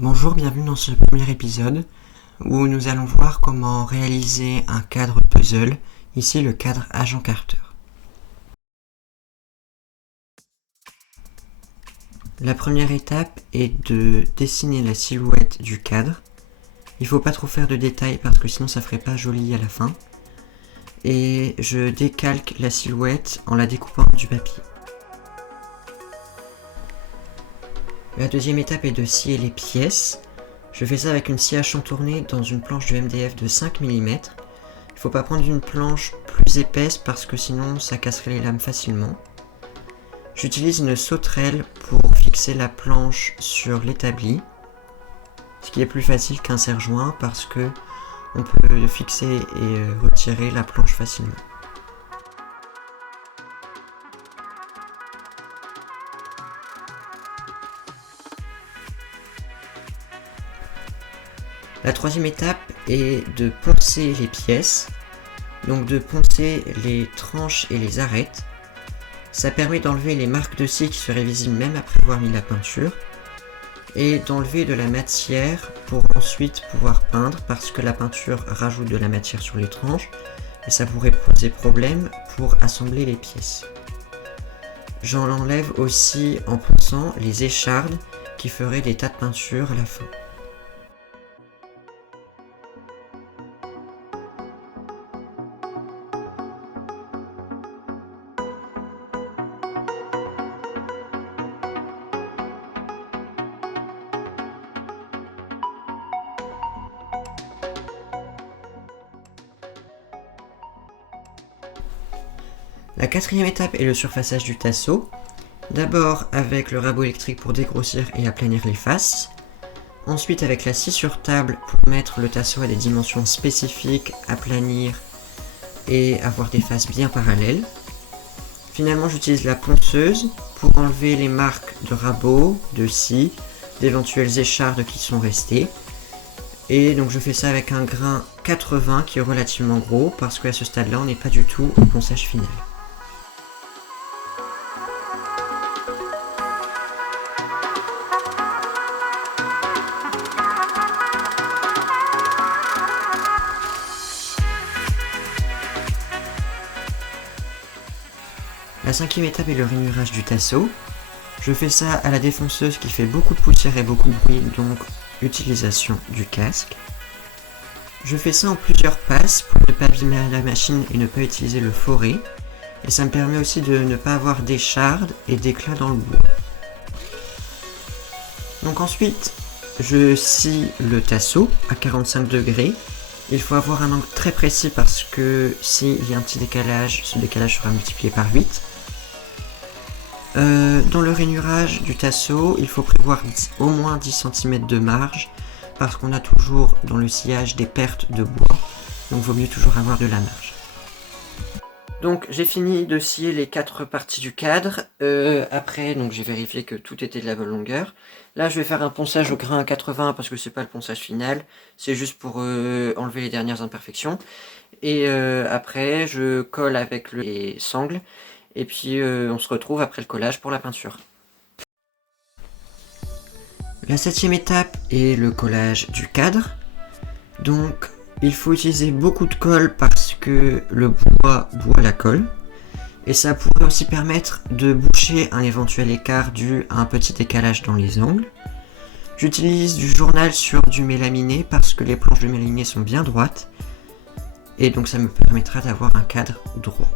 Bonjour, bienvenue dans ce premier épisode où nous allons voir comment réaliser un cadre puzzle, ici le cadre Agent Carter. La première étape est de dessiner la silhouette du cadre. Il ne faut pas trop faire de détails parce que sinon ça ferait pas joli à la fin. Et je décalque la silhouette en la découpant du papier. La deuxième étape est de scier les pièces. Je fais ça avec une scie à chantourner dans une planche de MDF de 5 mm. Il ne faut pas prendre une planche plus épaisse parce que sinon ça casserait les lames facilement. J'utilise une sauterelle pour fixer la planche sur l'établi, ce qui est plus facile qu'un serre-joint parce que on peut fixer et retirer la planche facilement. La troisième étape est de poncer les pièces, donc de poncer les tranches et les arêtes. Ça permet d'enlever les marques de scie qui seraient visibles même après avoir mis la peinture et d'enlever de la matière pour ensuite pouvoir peindre parce que la peinture rajoute de la matière sur les tranches et ça pourrait poser problème pour assembler les pièces. J'en enlève aussi en ponçant les échardes qui feraient des tas de peinture à la fin. La quatrième étape est le surfaçage du tasseau. D'abord avec le rabot électrique pour dégrossir et aplanir les faces. Ensuite avec la scie sur table pour mettre le tasseau à des dimensions spécifiques, aplanir et avoir des faces bien parallèles. Finalement j'utilise la ponceuse pour enlever les marques de rabot, de scie, d'éventuelles échardes qui sont restées. Et donc je fais ça avec un grain 80 qui est relativement gros parce qu'à ce stade-là on n'est pas du tout au ponçage final. La cinquième étape est le rainurage du tasseau. Je fais ça à la défonceuse qui fait beaucoup de poussière et beaucoup de bruit, donc utilisation du casque. Je fais ça en plusieurs passes pour ne pas abîmer la machine et ne pas utiliser le forêt. Et ça me permet aussi de ne pas avoir d'échardes et d'éclats dans le bois. Donc ensuite, je scie le tasseau à 45 degrés. Il faut avoir un angle très précis parce que s'il y a un petit décalage, ce décalage sera multiplié par 8. Dans le rainurage du tasseau, il faut prévoir au moins 10 cm de marge parce qu'on a toujours dans le sciage des pertes de bois, donc il vaut mieux toujours avoir de la marge. Donc j'ai fini de scier les 4 parties du cadre. Après, donc j'ai vérifié que tout était de la bonne longueur. Là, je vais faire un ponçage au grain à 80 parce que c'est pas le ponçage final, c'est juste pour enlever les dernières imperfections. Et après, je colle avec les sangles. Et puis on se retrouve après le collage pour la peinture. La septième étape est le collage du cadre. Donc il faut utiliser beaucoup de colle parce que le bois boit la colle. Et ça pourrait aussi permettre de boucher un éventuel écart dû à un petit décalage dans les angles. J'utilise du journal sur du mélaminé parce que les planches de mélaminé sont bien droites. Et donc ça me permettra d'avoir un cadre droit.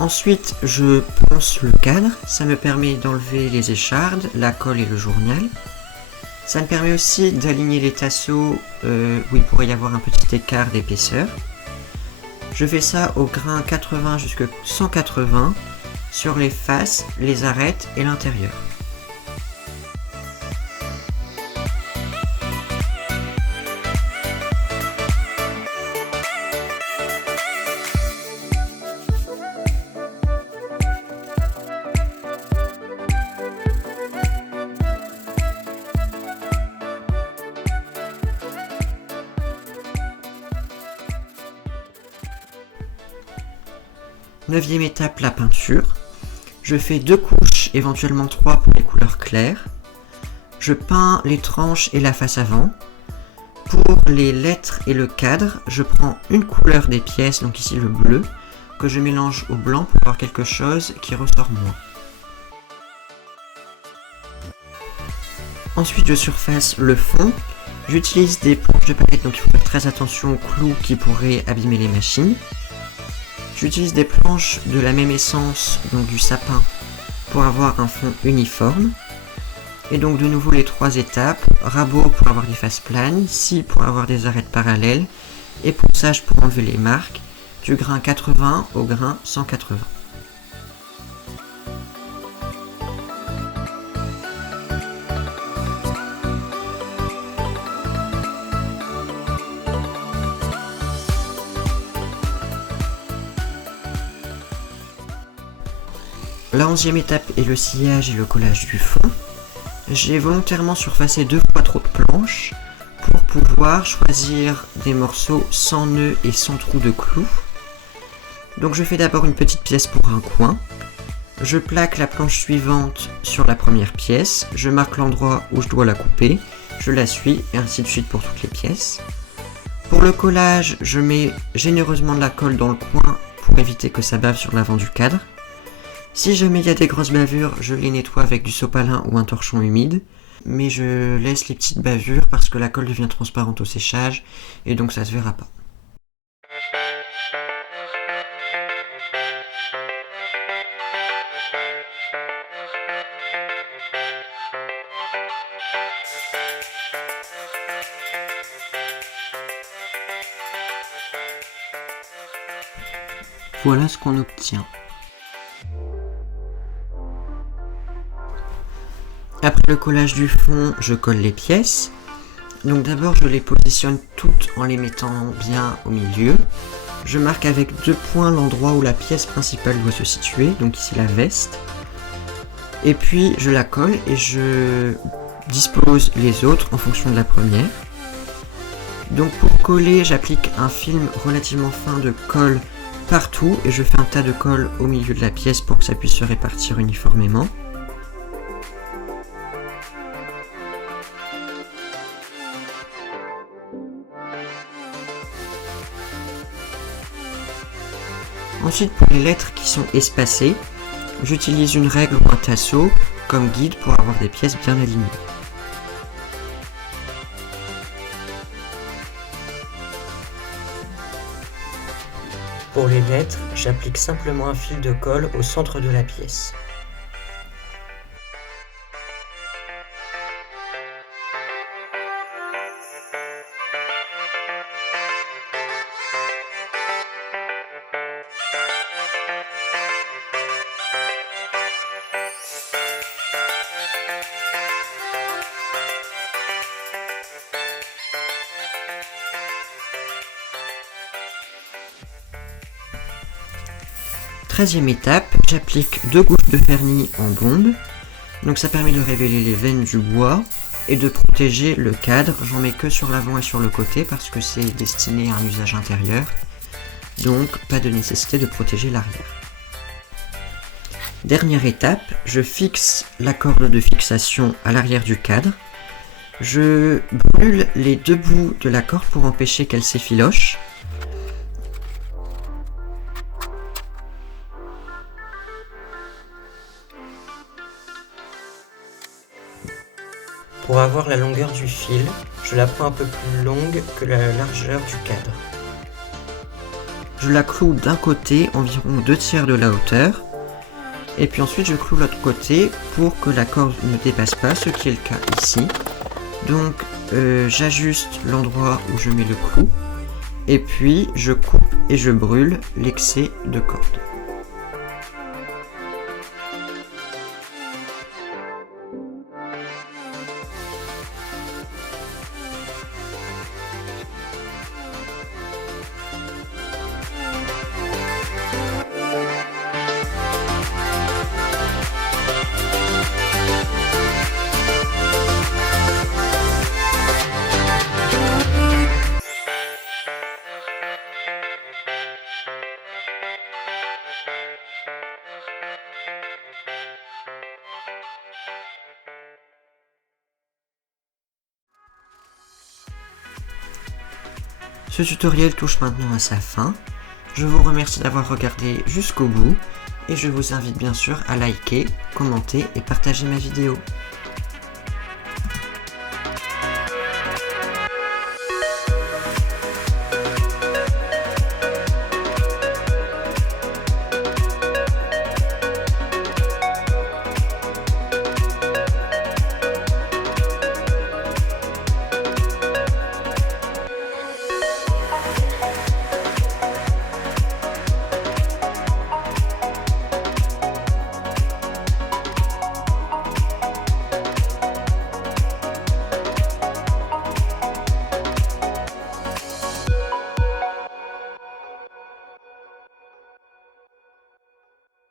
Ensuite, je ponce le cadre, ça me permet d'enlever les échardes, la colle et le journal. Ça me permet aussi d'aligner les tasseaux où il pourrait y avoir un petit écart d'épaisseur. Je fais ça au grain 80 jusqu'à 180 sur les faces, les arêtes et l'intérieur. Neuvième étape, la peinture. Je fais 2 couches, éventuellement 3 pour les couleurs claires. je peins les tranches et la face avant. Pour les lettres et le cadre, je prends une couleur des pièces, donc ici le bleu, que je mélange au blanc pour avoir quelque chose qui ressort moins. Ensuite, je surface le fond. J'utilise des planches de palette, donc il faut faire très attention aux clous qui pourraient abîmer les machines. J'utilise des planches de la même essence, donc du sapin, pour avoir un fond uniforme. Et donc de nouveau les 3 étapes, rabot pour avoir des faces planes, scie pour avoir des arêtes parallèles, et ponçage pour enlever les marques, du grain 80 au grain 180. La 11e étape est le sciage et le collage du fond. J'ai volontairement surfacé 2 fois trop de planches pour pouvoir choisir des morceaux sans nœuds et sans trou de clous. Donc je fais d'abord une petite pièce pour un coin. Je plaque la planche suivante sur la première pièce, je marque l'endroit où je dois la couper, je la suis et ainsi de suite pour toutes les pièces. Pour le collage, je mets généreusement de la colle dans le coin pour éviter que ça bave sur l'avant du cadre. Si jamais il y a des grosses bavures, je les nettoie avec du sopalin ou un torchon humide, mais je laisse les petites bavures parce que la colle devient transparente au séchage et donc ça se verra pas. Voilà ce qu'on obtient. Après le collage du fond, je colle les pièces. Donc d'abord je les positionne toutes en les mettant bien au milieu. Je marque avec 2 points l'endroit où la pièce principale doit se situer, donc ici la veste. Et puis je la colle et je dispose les autres en fonction de la première. Donc pour coller, j'applique un film relativement fin de colle partout et je fais un tas de colle au milieu de la pièce pour que ça puisse se répartir uniformément. Ensuite, pour les lettres qui sont espacées, j'utilise une règle ou un tasseau comme guide pour avoir des pièces bien alignées. Pour les lettres, j'applique simplement un fil de colle au centre de la pièce. Treizième étape, j'applique 2 gouttes de vernis en bombe. Donc ça permet de révéler les veines du bois et de protéger le cadre. J'en mets que sur l'avant et sur le côté parce que c'est destiné à un usage intérieur. Donc pas de nécessité de protéger l'arrière. Dernière étape, je fixe la corde de fixation à l'arrière du cadre. Je brûle les 2 bouts de la corde pour empêcher qu'elle s'effiloche. Pour avoir la longueur du fil, je la prends un peu plus longue que la largeur du cadre. Je la cloue d'un côté, environ 2/3 de la hauteur, et puis ensuite je cloue l'autre côté pour que la corde ne dépasse pas, ce qui est le cas ici. Donc j'ajuste l'endroit où je mets le clou, et puis je coupe et je brûle l'excès de corde. Ce tutoriel touche maintenant à sa fin. Je vous remercie d'avoir regardé jusqu'au bout et je vous invite bien sûr à liker, commenter et partager ma vidéo.